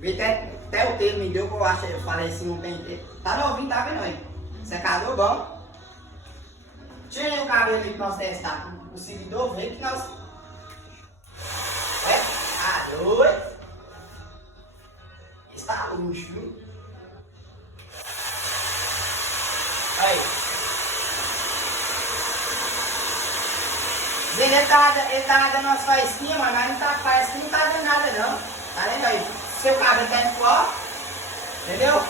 Vê até o telo me deu, que eu acho, eu falei assim, não tem telo. Tá novinho, tá vendo aí? Secador bom. Tira o cabelo aí que nós testar o seguidor, vê que nós... Tá doido. Está luxo, viu? Aí. Ele tá dando umas faísquinhas, mas não tá, parece que não tá dando nada não. Tá vendo aí? Seu cabelo tá indo pro ó, entendeu?